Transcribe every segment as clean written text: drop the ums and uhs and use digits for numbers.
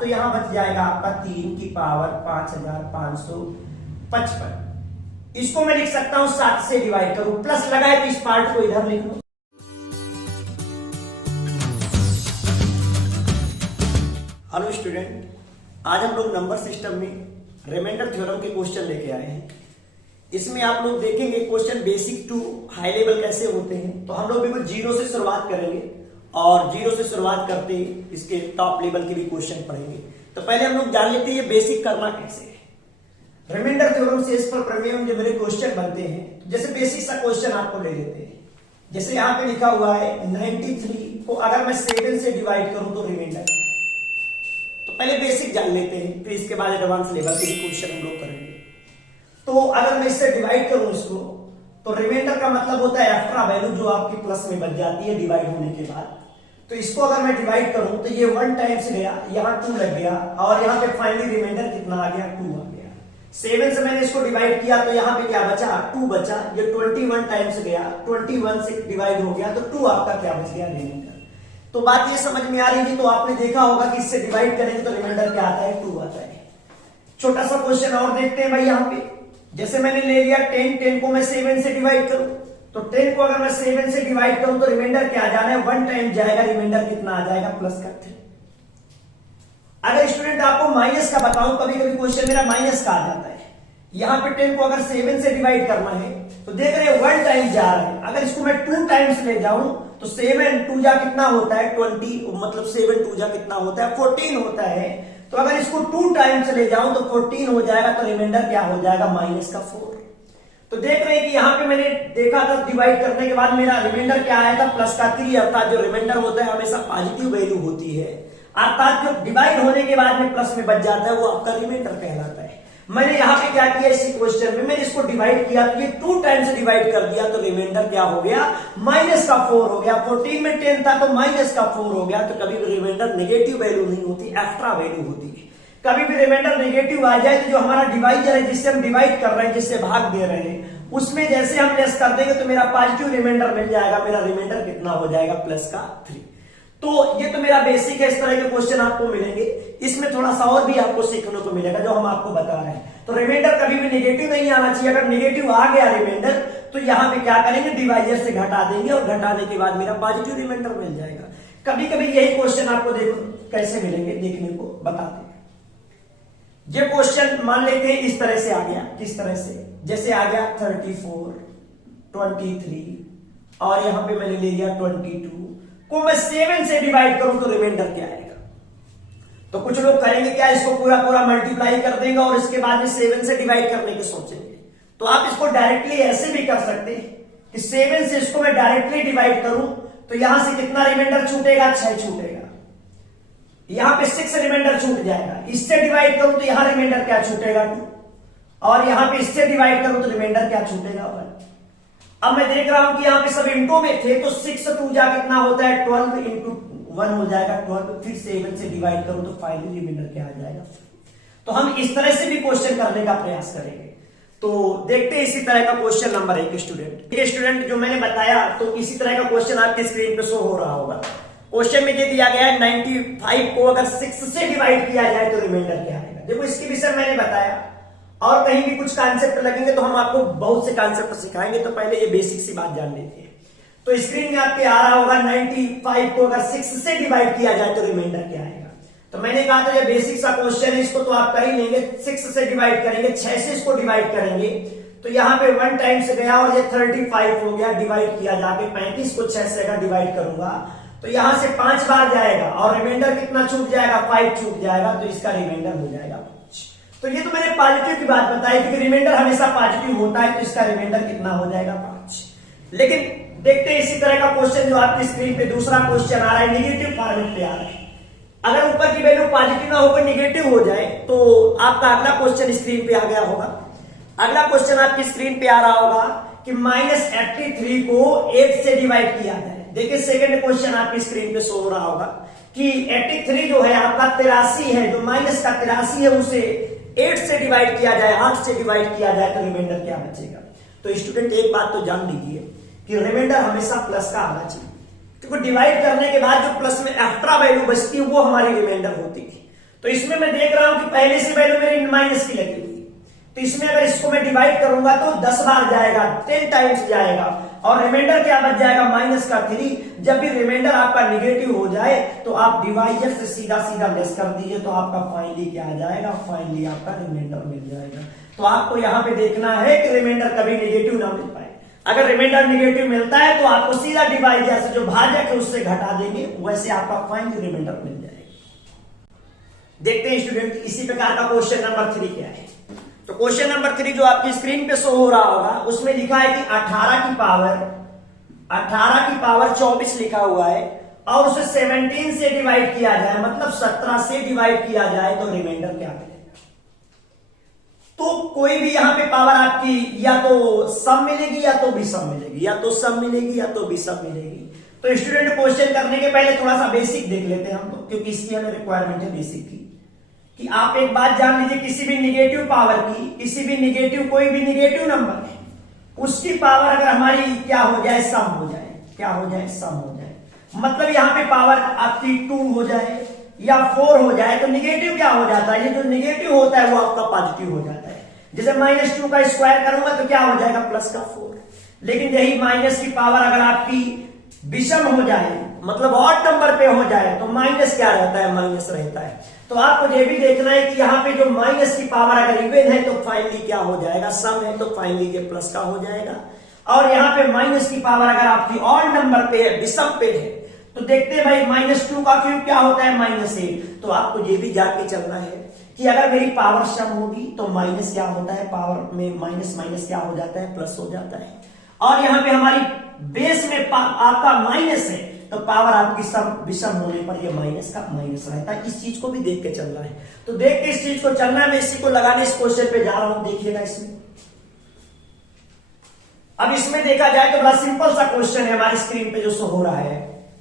तो यहाँ बच जाएगा आपका 3 की पावर 5555। इसको मैं लिख सकता हूं 7 से डिवाइड करूं, प्लस लगाए तो इस पार्ट को इधर लिख लो। हेलो स्टूडेंट, आज हम लोग नंबर सिस्टम में रिमाइंडर थ्योरम के क्वेश्चन लेके आए हैं। इसमें आप लोग देखेंगे question basic to high level कैसे होते हैं। तो हम लोग बिल्कुल जीरो से शुरुआत करेंगे और जीरो से शुरुआत करते इसके टॉप लेवल के भी क्वेश्चन पढ़ेंगे। तो पहले हम लोग जान लेते हैं ये बेसिक करना कैसे है। रिमाइंडर थ्योरम से इस पर प्रमेय जो मेरे क्वेश्चन बनते हैं, जैसे बेसिक सा क्वेश्चन आपको ले लेते हैं। जैसे यहाँ पे लिखा हुआ है 93 को अगर मैं 7 से डिवाइड करूं तो रिमाइंडर। तो पहले बेसिक जान लेते हैं, फिर इसके बाद एडवांस लेवल के भी क्वेश्चन हम लोग करेंगे। तो अगर मैं इससे डिवाइड करूं इसको, तो रिमाइंडर का मतलब होता है एक्स्ट्रा वैल्यू जो आपकी प्लस में बच जाती है डिवाइड होने के बाद। तो इसको अगर मैं डिवाइड करूं तो ये 1 टाइम्स गया, यहाँ 2 लग गया और यहाँ पे फाइनली रिमाइंडर कितना आ गया, 2 आ गया। 7 से मैंने इसको डिवाइड किया तो यहाँ पे क्या बचा, 2 बचा। ये 21 टाइम्स गया, 21 से डिवाइड हो गया तो 2 आपका क्या बच गया, रिमाइंडर। तो बात ये समझ में आ रही थी। तो आपने देखा होगा कि इससे डिवाइड करेंगे तो रिमाइंडर क्या आता है, 2 आता है। छोटा सा क्वेश्चन और देखते हैं भाई। यहाँ पे जैसे मैंने ले लिया 10 को मैं 7 से डिवाइड करूं तो 10 को अगर मैं 7 से डिवाइड करूं तो रिमाइंडर क्या आ जाना है, 1 टाइम जाएगा, रिमाइंडर कितना आ जाएगा, प्लस का 3। अगर स्टूडेंट आपको माइनस का बताऊं, कभी कभी क्वेश्चन मेरा माइनस का आ जाता है। यहां पे 10 को अगर 7 से डिवाइड करना है तो देख रहे हैं 1 टाइम जा रहा है। अगर इसको मैं 2 टाइम्स ले जाऊं तो 7 2 जा कितना होता है, 20, मतलब 7 2 जा कितना होता है, 14 होता है। तो अगर इसको 2 टाइम्स ले जाऊं तो 14 हो जाएगा, तो रिमाइंडर क्या हो जाएगा, माइनस का 4। तो देख रहे हैं कि यहाँ पे मैंने देखा था डिवाइड करने के बाद मेरा रिमाइंडर क्या आया था, प्लस का 3। अर्थात जो रिमाइंडर होता है हमेशा पॉजिटिव वैल्यू होती है, अर्थात जो डिवाइड होने के बाद में प्लस में बच जाता है वो आपका रिमाइंडर कहलाता है। मैंने यहाँ पे क्या किया, इसी क्वेश्चन में मैंने इसको डिवाइड किया तो ये 2 टाइम्स डिवाइड कर दिया तो रिमाइंडर क्या हो गया, माइनस का 4 हो गया। 14 में 10 था तो माइनस का 4 हो गया। तो कभी भी रिमाइंडर नेगेटिव वैल्यू नहीं होती, एक्स्ट्रा वैल्यू होती है। कभी भी रिमाइंडर नेगेटिव आ जाए तो जो हमारा डिवाइजर है, जिससे हम डिवाइड कर रहे हैं, जिससे भाग दे रहे हैं, उसमें जैसे हम लेस कर देंगे तो मेरा पॉजिटिव रिमाइंडर मिल जाएगा। मेरा रिमाइंडर कितना हो जाएगा, प्लस का 3। तो ये तो मेरा बेसिक है। इस तरह के क्वेश्चन आपको मिलेंगे। इसमें थोड़ा सा और भी आपको सीखने को मिलेगा जो हम आपको बता रहे हैं। तो रिमाइंडर कभी भी नेगेटिव नहीं आना चाहिए। अगर नेगेटिव आ गया रिमाइंडर तो यहाँ पे क्या करेंगे, डिवाइजर से घटा देंगे और घटाने के बाद मेरा पॉजिटिव रिमाइंडर मिल जाएगा। कभी कभी यही क्वेश्चन आपको देखो कैसे मिलेंगे, देखने को बताते हैं। ये क्वेश्चन मान लेते हैं इस तरह से आ गया। किस तरह से, जैसे आ गया 34, 23 और यहां पे मैंने ले लिया 22 को मैं 7 से डिवाइड करूं तो रिमाइंडर क्या आएगा। तो कुछ लोग करेंगे क्या, इसको पूरा पूरा मल्टीप्लाई कर देंगे और इसके बाद में 7 से डिवाइड करने के सोचेंगे। तो आप इसको डायरेक्टली ऐसे भी कर सकते हैं कि 7 से इसको मैं डायरेक्टली डिवाइड करूं तो यहां से कितना रिमाइंडर छूटेगा, 6 छूटेगा। यहां पे 6 रिमाइंडर छूट जाएगा। इससे डिवाइड करूं तो यहां रिमाइंडर क्या छूटेगा, 2। और यहां पे इससे डिवाइड करूं तो रिमाइंडर क्या छूटेगा, 1। अब मैं देख रहा हूं कि यहां पे सब इंटू में थे तो 6 2 जा कितना होता है, 12 इंटू 1 हो जाएगा 12। फिर 7 से डिवाइड करूं तो फाइनली रिमाइंडर क्या आ जाएगा। तो हम इस तरह से भी क्वेश्चन करने का प्रयास करेंगे। तो देखते हैं इसी तरह का क्वेश्चन नंबर 1 स्टूडेंट। ये स्टूडेंट जो मैंने बताया तो इसी तरह का क्वेश्चन आपकी स्क्रीन पे शो हो रहा होगा। क्वेश्चन में ये दिया गया है 95 को अगर 6 से डिवाइड किया जाए तो रिमाइंडर क्या आएगा। देखो इसके विषय मैंने बताया और कहीं भी कुछ कॉन्सेप्ट लगेंगे तो हम आपको बहुत से कॉन्सेप्ट सिखाएंगे। तो पहले ये बेसिक सी बात जान लेते हैं। तो स्क्रीन में आपके आ रहा होगा 95 को अगर 6 से डिवाइड किया जाए तो रिमाइंडर क्या आएगा। तो मैंने कहा था ये बेसिक सा क्वेश्चन है, इसको तो आप कर ही लेंगे। 6 से डिवाइड करेंगे, 6 से इसको डिवाइड करेंगे तो यहाँ पे 1 टाइम से गया और ये 35 हो गया। डिवाइड किया जाके 35 को 6 से अगर डिवाइड करूंगा तो यहां से 5 बार जाएगा और रिमाइंडर कितना छूट जाएगा, 5 छूट जाएगा। तो इसका रिमाइंडर हो जाएगा 5। तो ये तो मैंने पॉजिटिव की बात बताई क्योंकि रिमाइंडर हमेशा पॉजिटिव होता है। तो इसका रिमाइंडर कितना हो जाएगा, 5। लेकिन देखते हैं इसी तरह का क्वेश्चन जो आपकी स्क्रीन पे दूसरा क्वेश्चन आ रहा है, निगेटिव फॉर्मेट पे आ रहा है। अगर ऊपर की वैल्यू पॉजिटिव ना होकर निगेटिव हो जाए तो आपका अगला क्वेश्चन स्क्रीन पे आ गया होगा। अगला क्वेश्चन आपकी स्क्रीन पे आ रहा होगा कि -83 को 8 से डिवाइड किया जाए। देखिए सेकंड क्वेश्चन आपकी स्क्रीन पे शो हो रहा होगा कि 83 जो है आपका 83 है, जो माइनस का 83 है उसे 8 से डिवाइड किया जाए, 8 से डिवाइड किया जाए तो रिमाइंडर क्या बचेगा। तो स्टूडेंट एक बात तो जान लीजिए कि रिमाइंडर हमेशा प्लस का आना चाहिए, क्योंकि डिवाइड करने के बाद जो प्लस में एक्स्ट्रा वैल्यू बचती है वो हमारी रिमाइंडर होती है। तो इसमें मैं देख रहा हूं कि पहले से वैल्यू मेरी माइनस की लगी हुई, तो इसमें अगर इसको मैं डिवाइड करूंगा तो 10 बार जाएगा, 10 टाइम्स जाएगा, और रिमाइंडर क्या बच जाएगा माइनस का 3। जब भी रिमाइंडर आपका निगेटिव हो जाए तो आप डिवाइजर से सीधा सीधा लेस कर दीजिए, तो आपका फाइनली क्या आ जाएगा, फाइनली आपका रिमाइंडर मिल जाएगा। तो आपको यहां पे देखना है कि रिमाइंडर कभी निगेटिव ना मिल पाए। अगर रिमाइंडर निगेटिव मिलता है तो आपको सीधा डिवाइजर से जो भाजक है उससे घटा देंगे, वैसे आपका फाइनली रिमाइंडर मिल जाएगा। देखते हैं स्टूडेंट इसी प्रकार का क्वेश्चन नंबर 3 क्या है। तो क्वेश्चन नंबर 3 जो आपकी स्क्रीन पे शो हो रहा होगा उसमें लिखा है कि 18 की पावर 24 लिखा हुआ है और उसे 17 से डिवाइड किया जाए, मतलब 17 से डिवाइड किया जाए तो रिमाइंडर क्या मिलेगा। तो कोई भी यहां पे पावर आपकी या तो सम मिलेगी या तो विषम मिलेगी, या तो सम मिलेगी या तो विषम मिलेगी। तो स्टूडेंट क्वेश्चन करने के पहले थोड़ा सा बेसिक देख लेते हैं हम लोग, क्योंकि इसकी हमें रिक्वायरमेंट है बेसिक की। कि आप एक बात जान लीजिए, किसी भी निगेटिव पावर की, किसी भी निगेटिव, कोई भी निगेटिव नंबर है, उसकी पावर अगर हमारी क्या हो जाए, सम हो जाए, क्या हो जाए, सम हो जाए, मतलब यहां पे पावर आपकी 2 हो जाए या 4 हो जाए तो निगेटिव क्या हो जाता है, ये जो निगेटिव होता है वो आपका पॉजिटिव हो जाता है। जैसे -2 का स्क्वायर करूंगा तो क्या हो जाएगा, प्लस का 4। लेकिन यही माइनस की पावर अगर आपकी विषम हो जाए, मतलब ऑड नंबर पे हो जाए, तो माइनस क्या रहता है, माइनस रहता है। तो आपको ये भी देखना है कि यहाँ पे जो माइनस की पावर अगर इवन है तो फाइनली क्या हो जाएगा, सम है तो फाइनली ये प्लस का हो जाएगा। और यहाँ पे माइनस की पावर अगर आपकी ऑड नंबर पे है, विषम पे है, तो देखते हैं भाई -2 का क्यूब क्या होता है, -8। तो आपको ये भी जान के चलना है कि अगर मेरी पावर सम होगी तो माइनस क्या होता है, पावर में माइनस माइनस क्या हो जाता है, प्लस हो जाता है। और यहाँ पे हमारी बेस में आपका माइनस है तो पावर आपकी सम विषम होने पर ये माइनस का माइनस रहता है। इस चीज को भी देख के चलना है। तो देख के इस चीज को चलना है। मैं इसी को लगाने इस क्वेश्चन पे जा रहा हूं, देखिएगा इसमें। अब इसमें देखा जाए तो बड़ा सिंपल सा क्वेश्चन है हमारी स्क्रीन पे जो शो हो रहा है।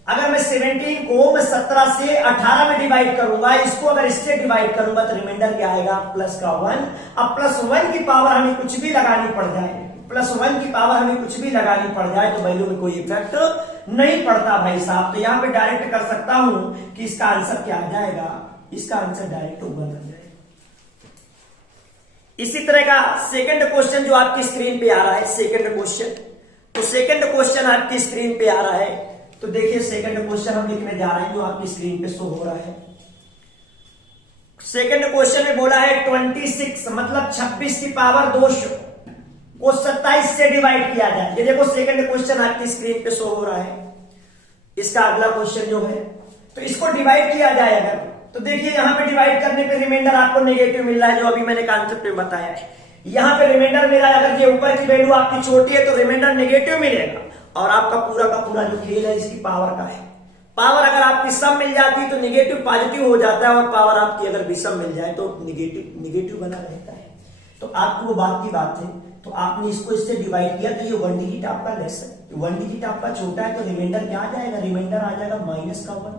अगर मैं 17 को मैं 17 से 18 में डिवाइड करूंगा, इसको अगर इससे डिवाइड करूंगा तो रिमाइंडर क्या आएगा, प्लस का 1। अब +1 की पावर हमें कुछ भी लगानी पड़ जाए, +1 की पावर हमें कुछ भी लगानी पड़ जाए तो वैल्यू में कोई इफेक्ट नहीं पड़ता भाई साहब। तो यहां पे डायरेक्ट कर सकता हूं कि इसका आंसर क्या आ जाएगा, इसका आंसर डायरेक्ट 1 आ जाएगा। इसी तरह का सेकंड क्वेश्चन जो आपकी स्क्रीन पे आ रहा है, सेकंड क्वेश्चन, तो सेकंड क्वेश्चन आपकी स्क्रीन पे आ रहा है। तो देखिए सेकंड क्वेश्चन हम लिखने जा रहे हैं जो आपकी स्क्रीन पे शो हो रहा है। सेकंड क्वेश्चन में बोला है 26 मतलब 26 की पावर 200 को 27 से डिवाइड किया जाए। ये देखो सेकंड क्वेश्चन आपकी स्क्रीन पे शो हो रहा है। इसका अगला क्वेश्चन जो है, तो इसको डिवाइड किया जाए अगर, तो देखिए यहां पे डिवाइड करने पे रिमाइंडर आपको नेगेटिव मिल रहा है, जो अभी मैंने कॉन्सेप्ट में बताया है। यहां पे रिमाइंडर मिला है, अगर ये ऊपर की वैल्यू आपकी छोटी है तो रिमाइंडर नेगेटिव मिलेगा, और आपका पूरा का पूरा जो खेल है इसकी पावर का है। पावर अगर आपकी सम मिल जाती है तो निगेटिव पॉजिटिव हो जाता है, और पावर आपकी अगर विषम मिल जाए तो निगेटिव बना रहता है। तो आपको वो बात की बात है, तो आपने इसको इससे डिवाइड किया तो ये 1 डिजिट आपका लेस है, 1 डिजिट आपका छोटा है, तो रिमाइंडर क्या आ जाएगा, रिमाइंडर आ जाएगा माइनस का 1।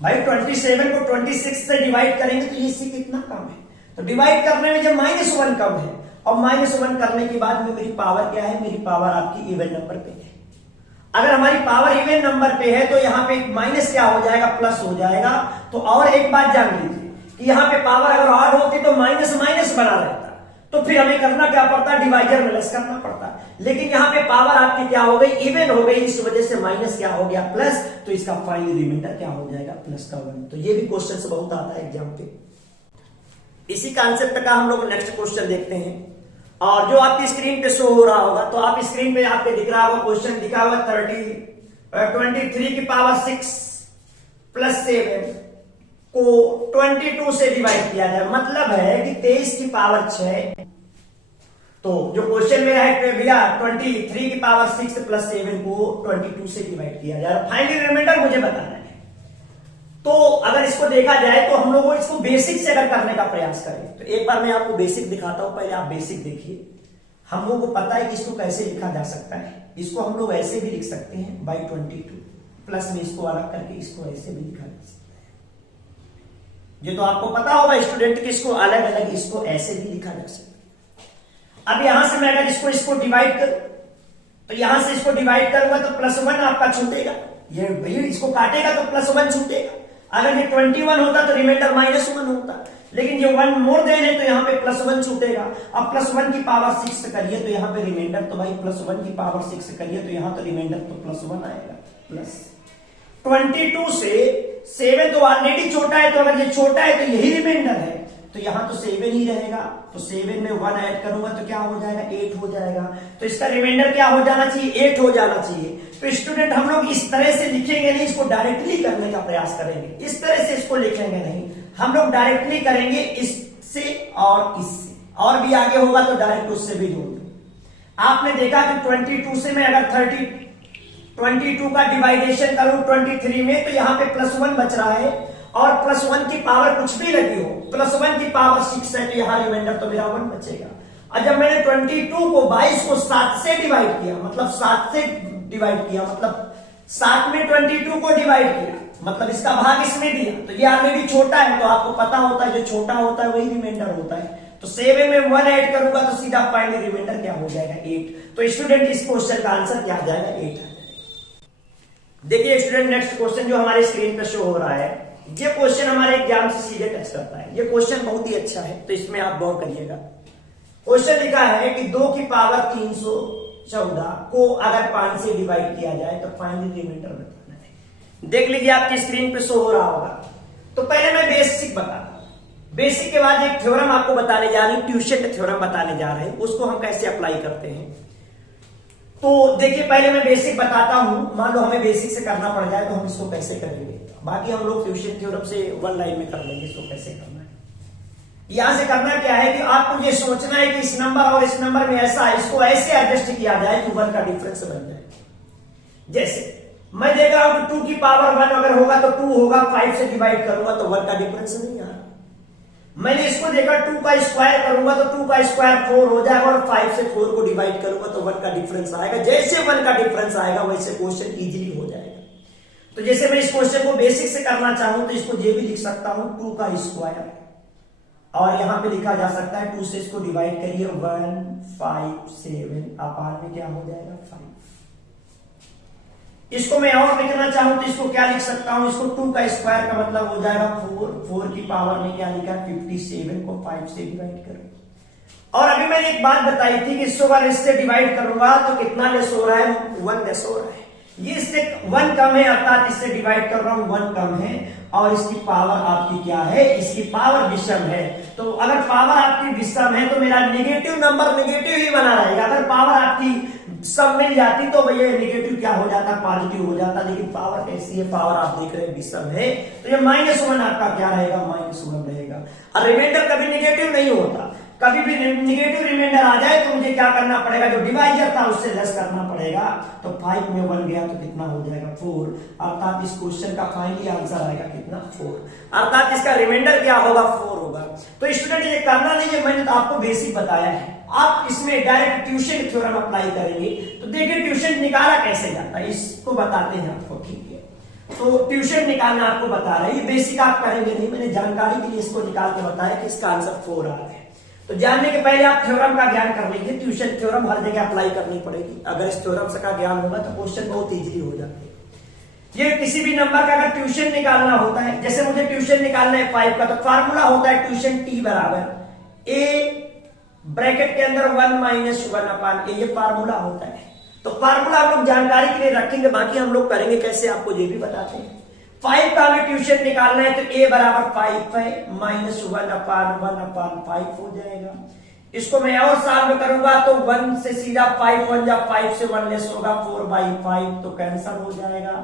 भाई 27 को 26 से डिवाइड करेंगे तो इससे कितना कम है, तो डिवाइड करने में जब -1 कम है, और -1 करने के बाद में मेरी पावर क्या है, मेरी पावर आपकी इवन नंबर पे है। अगर हमारी पावर इवन नंबर पे है तो यहाँ पे माइनस क्या हो जाएगा, प्लस हो जाएगा। तो और एक बात जान लीजिए कि यहाँ पे पावर अगर ऑड होती तो माइनस माइनस बना रहता, तो फिर हमें करना क्या पड़ता, डिवाइजर में लेस करना पड़ता। लेकिन यहाँ पे पावर आपकी क्या हो गई, इवन हो गई, इस वजह से माइनस क्या हो गया, प्लस, तो इसका फाइनल रिमाइंडर क्या हो जाएगा, प्लस का 1। तो ये भी क्वेश्चन से बहुत आता है एग्जाम पे। इसी कॉन्सेप्ट का हम लोग नेक्स्ट क्वेश्चन देखते हैं, और जो आपकी स्क्रीन पे शो हो रहा होगा, तो आप स्क्रीन पे आपके दिख रहा होगा क्वेश्चन दिखा हुआ 23 की पावर 6 + 7 को 22 से डिवाइड किया जाए, मतलब है कि 23 की पावर 6। तो जो क्वेश्चन में है भैया 23 की पावर 6 + 7 को 22 से डिवाइड किया जाए, फाइनली रिमाइंडर मुझे बताना है। तो अगर इसको देखा जाए तो हम लोग इसको बेसिक से अगर करने का प्रयास करें, तो एक बार मैं आपको बेसिक दिखाता हूं, पहले आप बेसिक देखिए। हम लोगों को पता है कि इसको कैसे लिखा जा सकता है। इसको हम लोग ऐसे भी लिख सकते हैं /22, प्लस में इसको अलग करके इसको ऐसे भी लिखा जा सकता है। ये तो आपको पता होगा स्टूडेंट कि इसको अलग अलग इसको ऐसे भी लिखा जा सकता है। अब यहां से मैं अगर इसको डिवाइड करूं, तो यहां से इसको डिवाइड करूंगा तो +1 आपका छूटेगा, ये भैया इसको काटेगा तो +1 छूटेगा। अगर ये 21 होता तो रिमाइंडर -1 होता, लेकिन ये 1 मोर देन है तो यहाँ पे +1 छूटेगा। अब +1 की पावर 6 करिए तो यहाँ पे रिमाइंडर तो भाई +1 की पावर 6 करिए तो यहाँ तो रिमाइंडर तो +1 आएगा। प्लस 22 से 7 तो ऑलरेडी छोटा है, तो अगर ये छोटा है तो यही रिमाइंडर है, तो यहां तो 7 ही रहेगा, तो 7 में 1 ऐड करूंगा तो क्या हो जाएगा, 8 हो जाएगा। तो इसका रिमाइंडर क्या हो जाना चाहिए, 8 हो जाना चाहिए। तो स्टूडेंट हम लोग इस तरह से लिखेंगे नहीं, इसको डायरेक्टली करने का प्रयास करेंगे। इस तरह से इसको लिखेंगे नहीं, हम लोग डायरेक्टली करेंगे इससे और इससे, और भी आगे होगा तो डायरेक्ट उससे भी जोड़ दो। आपने देखा कि 22 से मैं अगर 22 का डिवाइडेशन करूं 23 में, तो यहां पे +1 बच रहा है, और +1 की पावर कुछ भी लगी हो, +1 की पावर 6 है, तो यहां रिमाइंडर तो मेरा 1 बचेगा। और जब मैंने 22 को 22 को 7 से डिवाइड किया, मतलब 7 से डिवाइड किया, मतलब 7 में 22 को डिवाइड किया, मतलब इसका भाग इसमें दिया, तो ये ऑलरेडी छोटा है, तो आपको पता होता है जो छोटा होता है वही रिमाइंडर होता है। तो 7 में 1 ऐड करूंगा तो सीधा फाइनली रिमाइंडर क्या हो जाएगा, 8। तो स्टूडेंट इस क्वेश्चन का आंसर क्या आ जाएगा, 8 आ जाएगा। देखिए स्टूडेंट नेक्स्ट क्वेश्चन जो हमारे स्क्रीन पर शो हो रहा है, ये क्वेश्चन हमारे एग्जाम से सीधे टच करता है। ये क्वेश्चन बहुत ही अच्छा है, तो इसमें आप गौर करिएगा। क्वेश्चन लिखा है कि 2 की पावर 314 को अगर 5 से डिवाइड किया जाए तो फाइनली रिमाइंडर बताना है। देख लीजिए आपकी स्क्रीन पे शो हो रहा होगा। तो पहले मैं बेसिक बताता हूं, बेसिक के बाद एक थ्योरम आपको बताने जा रही हूं, ट्यूशन थ्योरम बताने जा रहे हैं, उसको हम कैसे अप्लाई करते हैं। तो देखिए पहले मैं बेसिक बताता हूं, मान लो हमें बेसिक से करना पड़ जाए तो हम इसको कैसे करेंगे, बाकी हम लोग ट्यूशन थ्योरम से 1 लाइन में कर लेंगे इसको कैसे करना है। यहां से करना क्या है कि आपको ये सोचना है कि इस नंबर और इस नंबर में ऐसा है, इसको ऐसे एडजस्ट किया जाए कि 1 का डिफरेंस बन जाए। जैसे मैं देख रहा हूं कि 2 की पावर 1 अगर होगा तो 2 होगा, 5 से डिवाइड करूंगा तो 1 का डिफरेंस नहीं आ रहा। मैंने इसको देखा 2 का स्क्वायर करूंगा तो 2 का स्क्वायर 4 हो जाएगा, और 5 से 4 को डिवाइड करूंगा तो 1 का डिफरेंस आएगा। जैसे 1 का डिफरेंस आएगा वैसे क्वेश्चन इजीली हो जाएगा। तो जैसे मैं इस क्वेश्चन को बेसिक से करना चाहूं तो इसको ये भी लिख सकता हूं 2 का स्क्वायर, और यहां पे लिखा जा सकता है 2 से इसको डिवाइड करिए 157 अपान में क्या हो जाएगा 5। इसको मैं और लिखना चाहूं तो इसको क्या लिख सकता हूं, इसको 2 का स्क्वायर का मतलब हो जाएगा 4 की पावर में क्या लिखा 57 को 5 से डिवाइड करो। और अभी मैंने एक बात बताई थी कि इसको अगर इससे डिवाइड करूंगा तो कितना लेस हो रहा है, 1 लेस हो रहा है। ये इससे 1 कम है, अर्थात इससे डिवाइड कर रहा हूं 1 कम है, और इसकी पावर आपकी क्या है, इसकी पावर विषम है। तो अगर पावर आपकी विषम है तो मेरा नेगेटिव नंबर नेगेटिव ही बना रहेगा। अगर पावर आपकी सब मिल जाती तो भैया नेगेटिव क्या हो जाता, पॉजिटिव हो जाता, लेकिन पावर कैसी है, पावर आप देख रहे हैं विषम है, तो ये -1 आपका क्या रहेगा, -1 रहेगा। और रिमाइंडर कभी नेगेटिव नहीं होता, कभी भी नेगेटिव रिमाइंडर आ जाए तो मुझे क्या करना पड़ेगा, जो डिवाइजर था उससे लेस करना पड़ेगा। तो 5 में 1 गया तो कितना हो जाएगा 4, अर्थात इस क्वेश्चन का फाइनली आंसर आएगा कितना 4, अर्थात इसका रिमाइंडर क्या होगा 4 होगा। तो स्टूडेंट ये करना नहीं है, मैंने तो आपको बेसिक बताया है। आप इसमें डायरेक्ट ट्यूशन थ्योरम अप्लाई करेंगे तो देखिए ट्यूशन निकाला कैसे जाता है, इसको बताते हैं आपको, ठीक है। तो ट्यूशन निकालना आपको बता रहे हैं, बेसिक आप करेंगे नहीं, मैंने जानकारी के लिए इसको निकाल के बताया कि इसका आंसर 4 आ रहा है। तो जानने के पहले आप थ्योरम का ज्ञान कर लीजिए, ट्यूशन थ्योरम हर जगह अप्लाई करनी पड़ेगी। अगर इस थ्योरम का ज्ञान होगा तो क्वेश्चन बहुत इजीली हो जाते हैं। ये किसी भी नंबर का अगर ट्यूशन निकालना होता है, जैसे मुझे ट्यूशन निकालना है 5 का, तो फार्मूला होता है ट्यूशन टी बराबर ए ब्रैकेट के अंदर 1 - 1 अपान ए, ये फार्मूला होता है। तो फार्मूला हम लोग जानकारी के लिए रखेंगे, बाकी हम लोग करेंगे कैसे आपको ये भी बताते हैं। 5 का हमें ट्यूशन निकालना है तो a बराबर 5 है, -1 अपान 1 अपान 5 हो जाएगा। इसको मैं और सॉल्व करूंगा तो 1 से सीधा 5 1 जा 5 से 1 लेस होगा 4/5, तो कैंसिल हो जाएगा।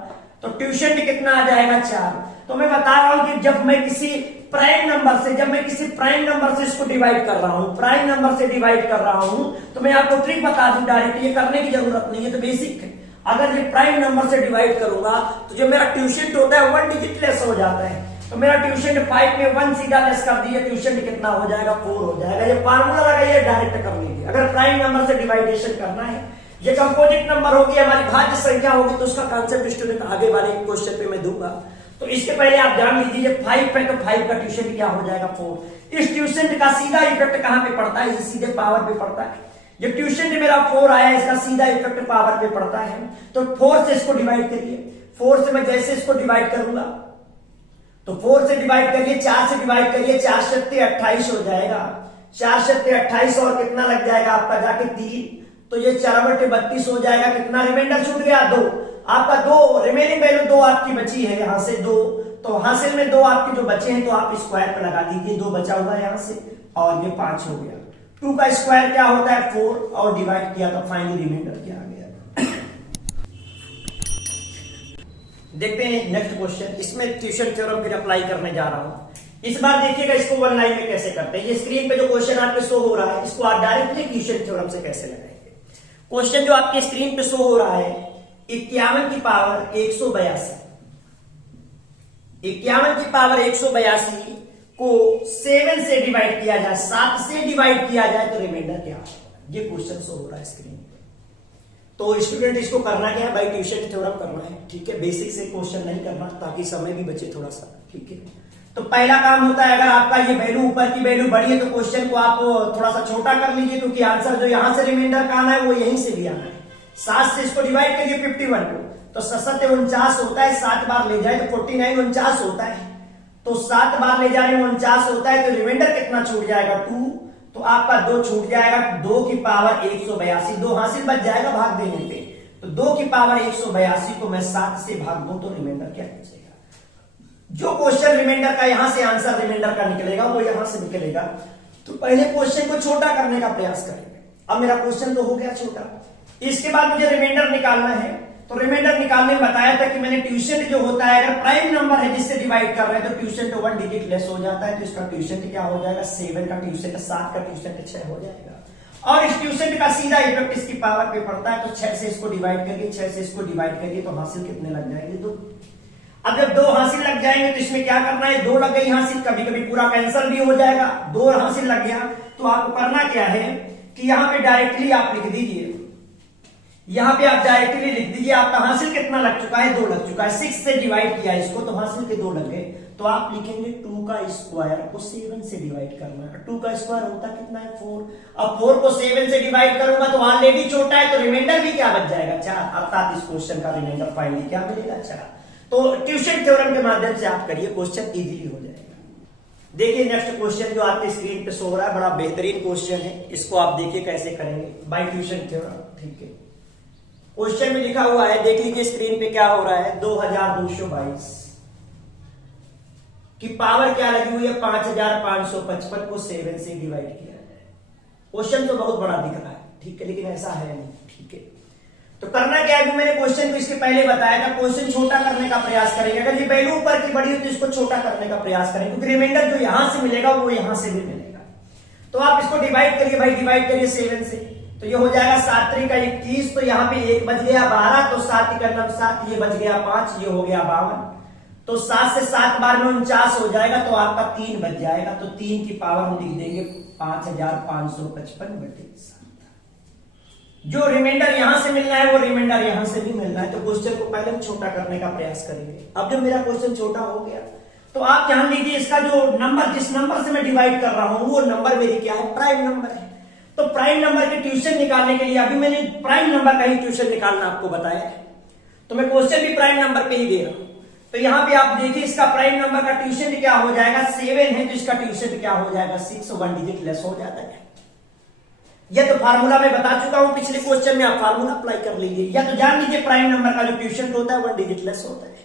तो ट्यूशन भी कितना आ जाएगा 4। तो मैं बता रहा हूं कि जब मैं किसी प्राइम नंबर से इसको डिवाइड कर रहा हूं, प्राइम नंबर से डिवाइड कर रहा हूं, तो मैं आपको ट्रिक बता दूं, डायरेक्ट ये करने की जरूरत नहीं है, तो बेसिक है। अगर ये प्राइम नंबर से डिवाइड करूंगा तो जो मेरा ट्यूशन होता है 1 डिजिट लेस हो जाता है। तो मेरा ट्यूशन 5 में 1 सीधा लेस कर दिए, ट्यूशन कितना हो जाएगा 4 हो जाएगा। ये फार्मूला लगाइए, डायरेक्ट कर लीजिए। अगर प्राइम नंबर से डिवाइडेशन करना है, ये कंपोजिट नंबर होगी, हमारी भाज्य संख्या होगी, तो उसका कॉन्सेप्ट स्टूडेंट आगे वाले क्वेश्चन पे मैं दूंगा। तो इसके पहले आप जान लीजिए 5 है तो 5 का ट्यूशन क्या हो जाएगा 4। इस ट्यूशन का सीधा इफेक्ट कहां पे पड़ता है, सीधे पावर पे पड़ता है। ये ट्यूशन मेरा 4 आया, इसका सीधा इफेक्ट पावर पे पड़ता है। तो 4 से इसको डिवाइड करिए, 4 से मैं जैसे इसको डिवाइड करूंगा तो 4 से डिवाइड करिए, 4 से डिवाइड करिए, 4 सत्ते 28 हो जाएगा, 4 सत्ते 28 और कितना लग जाएगा आपका जाके 3, तो ये 4/32 हो जाएगा। कितना रिमाइंडर छूट गया? 2। आपका 2 रिमेनिंग वैल्यू 2 आपकी बची है यहाँ से 2, तो हासिल में 2 आपके जो बचे हैं तो आप स्क्वायर पे लगा दीजिए, 2 बचा हुआ है यहाँ से और ये 5 हो गया। 2 का स्क्वायर क्या होता है? 4 और डिवाइड किया तो फाइनली रिमाइंडर क्या आ गया। देखते हैं नेक्स्ट क्वेश्चन, इसमें ट्यूशन थ्योरम फिर अप्लाई करने जा रहा हूं। इस बार देखिएगा इसको वन लाइन में कैसे करते हैं। ये स्क्रीन पे जो क्वेश्चन आपके शो हो रहा है इसको आप डायरेक्टली ट्यूशन थ्योरम से कैसे लगाएंगे। क्वेश्चन जो आपके स्क्रीन पे शो हो रहा है 51 की पावर 182, 51 की पावर 182 को 7 से डिवाइड किया जाए, 7 से डिवाइड किया जाए तो रिमाइंडर क्या होगा। ये क्वेश्चन शो हो रहा है स्क्रीन पे। तो स्टूडेंट इसको करना क्या है भाई? ट्यूशन थ्योरम करना है, ठीक है। बेसिक से क्वेश्चन नहीं करना ताकि समय भी बचे थोड़ा सा, ठीक है। तो पहला काम होता है, अगर आपका ये वैल्यू ऊपर की वैल्यू बड़ी है तो क्वेश्चन को आप थोड़ा सा छोटा कर लीजिए, क्योंकि आंसर जो यहां से रिमाइंडर का आना है वो यहीं से भी आना है। 7 से इसको डिवाइड करिए 51 को, तो 7 49 होता है, 7 बार ले जाए तो 49 49 होता है, तो 7 बार ले जाने में 49 होता है, तो रिमाइंडर कितना छूट जाएगा? 2। तो आपका 2 छूट जाएगा, 2 की पावर 182, 2 हासिल बच जाएगा भाग देने पे, तो 2 की पावर 182 को मैं 7 से भाग दूं तो रिमाइंडर क्या बचेगा? जो क्वेश्चन रिमाइंडर का यहां से आंसर रिमाइंडर का निकलेगा वो यहां से निकलेगा। तो पहले क्वेश्चन को छोटा करने का प्रयास करेंगे। अब मेरा क्वेश्चन तो हो गया छोटा, इसके बाद मुझे रिमाइंडर निकालना है। तो रिमाइंडर निकालने में बताया था कि मैंने ट्यूशन जो होता है अगर प्राइम नंबर है जिससे डिवाइड कर रहे हैं तो ट्यूशन तो 1 डिजिट लेस हो जाता है, तो इसका ट्यूशन क्या हो जाएगा? 7 का ट्यूशन 7 का ट्यूशन 6 हो जाएगा। और इस ट्यूशन का सीधा इफेक्ट इसकी पावर पे पड़ता है, तो 6 से इसको डिवाइड करिए, 6 से इसको डिवाइड करिए तो हासिल कितने लग जाएंगे? 2। अब जब 2 हासिल लग जाएंगे तो इसमें क्या करना है? 2 लग गई हासिल, कभी कभी पूरा कैंसिल भी हो जाएगा। 2 हासिल लग गया तो आपको करना क्या है कि यहाँ पे डायरेक्टली आप लिख दीजिए, यहां पे आप डायरेक्टली लिख दीजिए आपका हासिल कितना लग चुका है? 2 लग चुका है। 6 से डिवाइड किया इसको तो हासिल के 2 लग गए, तो आप लिखेंगे 2 का स्क्वायर को 7 से डिवाइड करना है। 2 का स्क्वायर होता कितना है? 4। अब 4 को 7 से डिवाइड करूंगा तो ऑलरेडी छोटा है, तो रिमाइंडर भी क्या बच जाएगा? 4। अर्थात इस क्वेश्चन का रिमाइंडर फाइनली क्या मिलेगा? 4। तो ट्यूशन थ्योरम के माध्यम से आप करिए, क्वेश्चन इजीली हो जाएगा। देखिए नेक्स्ट क्वेश्चन जो आपके स्क्रीन पे शो हो रहा है, बड़ा बेहतरीन क्वेश्चन है, इसको आप देखिए कैसे करेंगे बाय ट्यूशन थ्योरम, ठीक है। क्वेश्चन में लिखा हुआ है, देख लीजिए स्क्रीन पे क्या हो रहा है, 2222 की पावर क्या लगी हुई है? 5555 को 7 से डिवाइड किया जाए। क्वेश्चन तो बहुत बड़ा दिख रहा है, ठीक है, लेकिन ऐसा है नहीं, ठीक है। तो करना क्या है, मैंने क्वेश्चन को इसके पहले बताया था, क्वेश्चन छोटा करने का प्रयास करेंगे। अगर ये वैल्यू ऊपर की बड़ी हो तो इसको छोटा करने का प्रयास करेंगे, क्योंकि रिमाइंडर जो यहां से मिलेगा वो यहां से भी मिलेगा। तो आप इसको डिवाइड करिए भाई, डिवाइड करिए 7 से, तो ये हो जाएगा 7 3 का 21, तो यहाँ पे 1 बच गया 12, तो 7 का 7, ये बच गया 5, ये हो गया 52, तो 7 से 7 बार में 49 हो जाएगा, तो आपका 3 बच जाएगा। तो 3 की पावर हम लिख देंगे 5555/7। जो रिमाइंडर यहां से मिलना है वो रिमाइंडर यहां से भी मिलना है, तो क्वेश्चन को पहले हम छोटा करने का प्रयास करेंगे। अब जब मेरा क्वेश्चन छोटा हो गया तो आप ध्यान दीजिए, इसका जो नंबर जिस नंबर से मैं डिवाइड कर रहा हूं वो नंबर मेरी क्या है? प्राइम नंबर है। तो प्राइम नंबर के ट्यूशन निकालने के लिए अभी मैंने प्राइम नंबर का ही ट्यूशन निकालना आपको बताया है, तो मैं क्वेश्चन भी प्राइम नंबर पे ही दे रहा हूं। तो यहां पे आप देखिए इसका प्राइम नंबर का ट्यूशन क्या हो जाएगा? 7 है, तो इसका ट्यूशन क्या हो जाएगा? 6, 1 डिजिट लेस हो जाता है। यह तो फार्मूला में बता चुका हूं पिछले क्वेश्चन में, आप फार्मूला अप्लाई कर लीजिए, या तो जान लीजिए प्राइम नंबर का जो ट्यूशन होता है 1 डिजिट लेस होता है,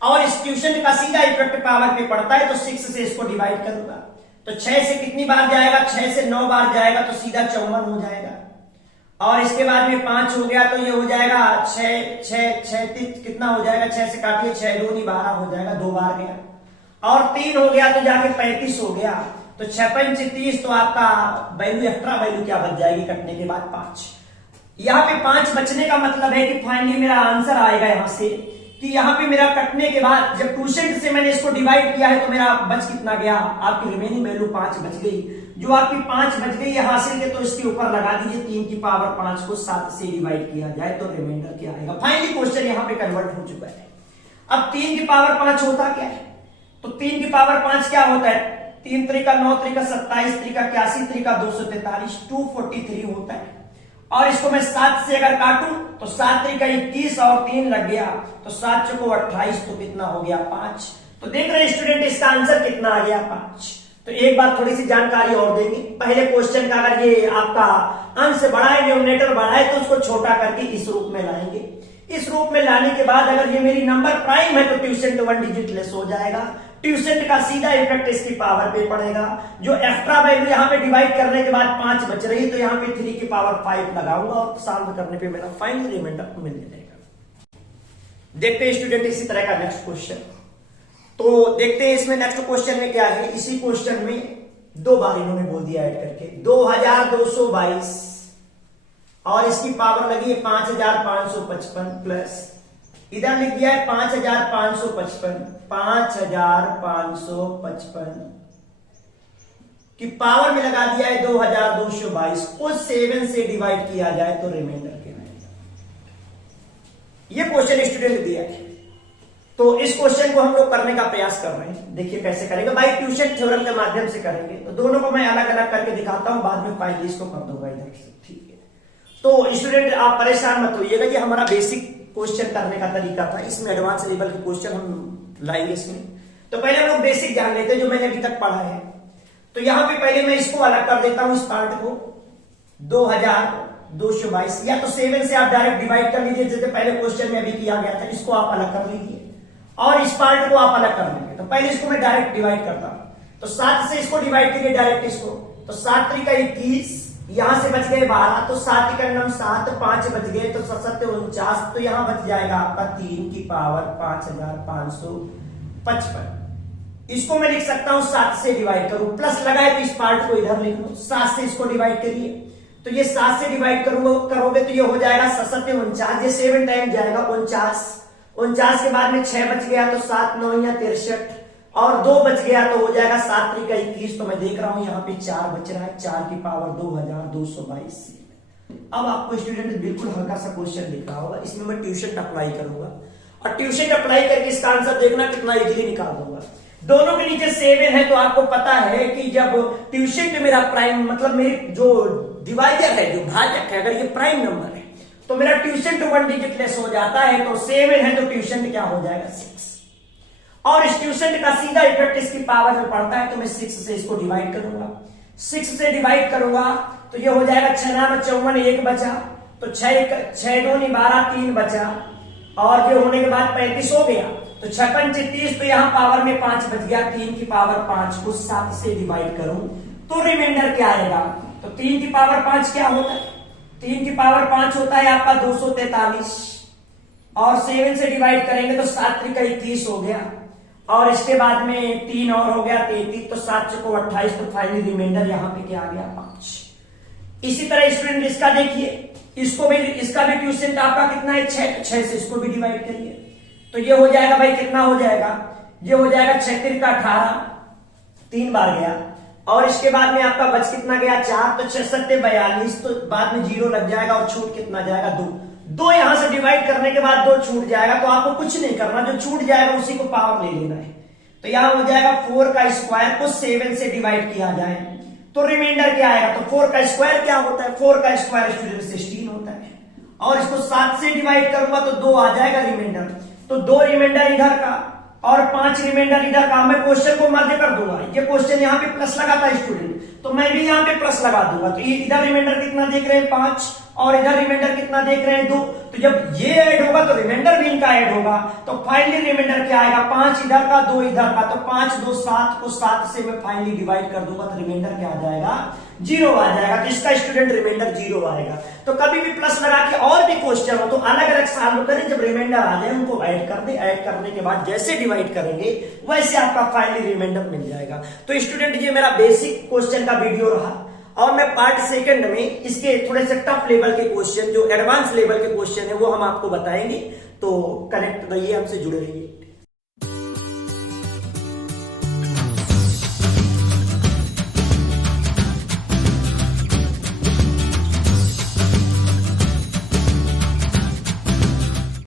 और इस ट्यूशन का सीधा इफेक्ट पावर पे पड़ता है, तो 6 से इसको डिवाइड करूंगा तो 6 से कितनी बार जाएगा? 6 से 9 बार जाएगा, तो सीधा 54 हो जाएगा। और इसके बाद में 5 हो गया, तो ये हो जाएगा 6 कितना हो जाएगा? 6 से काटिए, 6 दूनी 12 हो जाएगा, 2 बार गया। और 3 हो गया तो जाके 35 हो गया, तो 6 5 30, तो आपका वैल्यू एक्स्ट्रा वैल्यू क्या बच जाएगी कटने के बाद? 5। यहाँ पे 5 बचने का मतलब है कि फाइनली मेरा आंसर आएगा यहां से कि यहाँ पे मेरा कटने के बाद जब ट्यूशन से मैंने इसको डिवाइड किया है तो मेरा बच कितना गया? आपकी रिमेनिंग वैल्यू 5 बच गई। जो आपकी 5 बच गई है हासिल के, तो इसके ऊपर लगा दीजिए 3 की पावर 5 को 7 से डिवाइड किया जाए तो रिमाइंडर क्या आएगा? फाइनली क्वेश्चन यहाँ पे कन्वर्ट हो चुका है। अब 3 की पावर 5 होता क्या है? तो 3 की पावर 5 क्या होता है? 3 3 का 9 3 का 27 3 का 81 3 का 243 243 होता है। और इसको मैं 7 से अगर काटूं तो 7 3 का 21 और 3 लग गया, तो 7 चौको 28, तो कितना हो गया? 5। तो देख रहे हैं स्टूडेंट इसका आंसर कितना आ गया 5। तो एक बार थोड़ी सी जानकारी और देंगे। पहले क्वेश्चन का अगर ये आपका अंश बड़ा है, डिनोमिनेटर बड़ा है, तो उसको छोटा करके इस रूप में लाएंगे। इस रूप में लाने के बाद अगर ये मेरी नंबर प्राइम है तो ट्यूसेंट 1 डिजिट लेस हो जाएगा। ट्यूसेंट का सीधा इफेक्ट इसकी पावर पे पड़ेगा। जो एक्स्ट्रा वैल्यू यहाँ पे डिवाइड करने के बाद 5 बच रही, तो यहाँ पे 3 की पावर 5 लगाऊंगा और सॉल्व करने पे मेरा फाइनल रिमाइंडर मिल जाएगा। देखते हैं स्टूडेंट इसी तरह का नेक्स्ट क्वेश्चन। तो देखते हैं इसमें नेक्स्ट क्वेश्चन में क्या है। इसी क्वेश्चन में 2 बार इन्होंने बोल दिया ऐड करके 2222 और इसकी पावर लगी है 5555 प्लस इधर लिख दिया है 5555 की पावर में लगा दिया है 2222 को 7 से डिवाइड किया जाए तो रिमाइंडर क्या आएगा। ये क्वेश्चन स्टूडेंट दिया है, तो इस क्वेश्चन को हम लोग करने का प्रयास कर रहे हैं। देखिए कैसे करेंगे भाई, ट्यूशन थ्योरम के माध्यम से करेंगे। तो दोनों को मैं अलग अलग करके दिखाता हूं, बाद में फाइनली इसको कर दूंगा इधर से, ठीक है। तो स्टूडेंट आप परेशान मत होइएगा, ये हमारा बेसिक क्वेश्चन करने का तरीका था। इसमें एडवांस लेवल के क्वेश्चन हम लाएंगे इसमें। तो पहले हम लोग बेसिक जान लेते हैं जो मैंने अभी तक पढ़ा है। तो यहां पे पहले मैं इसको अलग कर देता हूं, इस पार्ट को 2222 या तो 7 से आप डायरेक्ट डिवाइड कर लीजिए, जैसे पहले क्वेश्चन में अभी किया गया था। इसको आप अलग कर लीजिए और इस पार्ट को आप अलग कर लेंगे। तो पहले इसको मैं डायरेक्ट डिवाइड करता हूं, तो 7 से इसको डिवाइड करिए डायरेक्ट इसको, तो 7 3 का 21, यहां से बच गए 12, तो 7 का नाम 7, 5 बच गए तो 7 49, तो यहां बच जाएगा आपका 3 की पावर 5555। इसको मैं लिख सकता हूं 7 से डिवाइड करूं, प्लस लगाए तो इस पार्ट को इधर लिख लो, 7 से इसको डिवाइड करिए, तो ये 7 से डिवाइड करोगे तो ये हो जाएगा 7 49, ये 7 टाइम जाएगा 49 के बाद में 6 बच गया तो 7 9 या 63 और 2 बच गया तो हो जाएगा 7 3 का 21। तो मैं देख रहा हूं यहाँ पे 4 बच रहा है, 4 की पावर 2222। अब आपको स्टूडेंट बिल्कुल हल्का सा क्वेश्चन दिख रहा होगा, इसमें मैं ट्यूशन अप्लाई करूंगा और ट्यूशन अप्लाई करके इसका आंसर देखना कितना इजीली निकाल दूंगा। दोनों के नीचे 7 है, तो आपको पता है कि जब ट्यूशन मेरा प्राइम मतलब मेरी जो डिवाइडर है, जो भाजक है, अगर ये प्राइम नंबर है तो मेरा ट्यूशन 1 डिजिट लेस हो जाता है। तो 7 है तो ट्यूशन क्या हो जाएगा 6, और इस ट्यूशन का सीधा इफेक्ट इसकी पावर में पड़ता है। तो मैं 6 से इसको डिवाइड करूंगा, 6 से डिवाइड करूंगा तो ये हो जाएगा 6 9 54, 1 बचा, तो 6 2 12 3 बचा, और ये होने के बाद 35 हो गया, तो 6 5 30, तो यहां पावर में 5 बच गया। 3 की पावर 5 को 7 से डिवाइड करूं तो रिमाइंडर क्या आएगा। तो 3 की पावर 5 क्या होता है, 3 की पावर 5 होता है आपका 243, और 7 से डिवाइड करेंगे तो 7 3 का 21 हो गया, और इसके बाद में 3 और हो गया 33, तो 7 4 28, तो फाइनली रिमाइंडर यहाँ पे क्या आ गया 5। इसी तरह स्टूडेंट इसका देखिए, इसको भी, इसका भी ट्यूशन आपका कितना है 6, 6 से इसको भी डिवाइड करिए तो ये हो जाएगा भाई कितना हो जाएगा, ये हो जाएगा 6 3 का 18, 3 बार गया, और इसके बाद में आपका बच कितना गया 4, तो 6 7 42, तो बाद में 0 लग जाएगा और छूट कितना जाएगा 2 यहां से डिवाइड करने के बाद 2 छूट जाएगा, तो आपको कुछ नहीं करना, जो छूट जाएगा उसी को पावर ले लेना है। तो यहां हो जाएगा 4 का स्क्वायर को 7 से डिवाइड किया जाए तो रिमाइंडर क्या आएगा। तो 4 का स्क्वायर क्या होता है, 4 का स्क्वायर स्टूडेंट 16 होता है, और इसको 7 से डिवाइड करूंगा तो 2 आ जाएगा रिमाइंडर, तो 2 रिमाइंडर इधर का और 5 रिमाइंडर इधर का। मैं क्वेश्चन को मर्ज कर दूंगा, ये क्वेश्चन यहाँ पे प्लस लगा था स्टूडेंट, तो मैं भी यहाँ पे प्लस लगा दूंगा, तो इधर रिमाइंडर कितना देख रहे हैं 5, और इधर रिमाइंडर कितना देख रहे हैं 2, तो जब ये ऐड होगा तो रिमाइंडर भी इनका ऐड होगा, तो फाइनली रिमाइंडर क्या आएगा 5 इधर का 2 इधर का, तो 5 2 7 को 7 से मैं फाइनली डिवाइड कर दूंगा तो रिमाइंडर क्या आ जाएगा 0 आ जाएगा। तो इसका स्टूडेंट रिमाइंडर 0 आएगा। तो कभी भी प्लस लगा के और भी क्वेश्चन हो तो अलग अलग सॉल्व करें, जब रिमाइंडर आ जाए उनको ऐड कर दे, ऐड करने के बाद जैसे डिवाइड करेंगे वैसे आपका फाइनली रिमाइंडर मिल जाएगा। तो स्टूडेंट ये मेरा बेसिक क्वेश्चन का वीडियो रहा, और मैं पार्ट सेकंड में इसके थोड़े से टफ लेवल के क्वेश्चन, जो एडवांस लेवल के क्वेश्चन है वो हम आपको बताएंगे। तो कनेक्ट रहिए, हमसे जुड़े रहिए।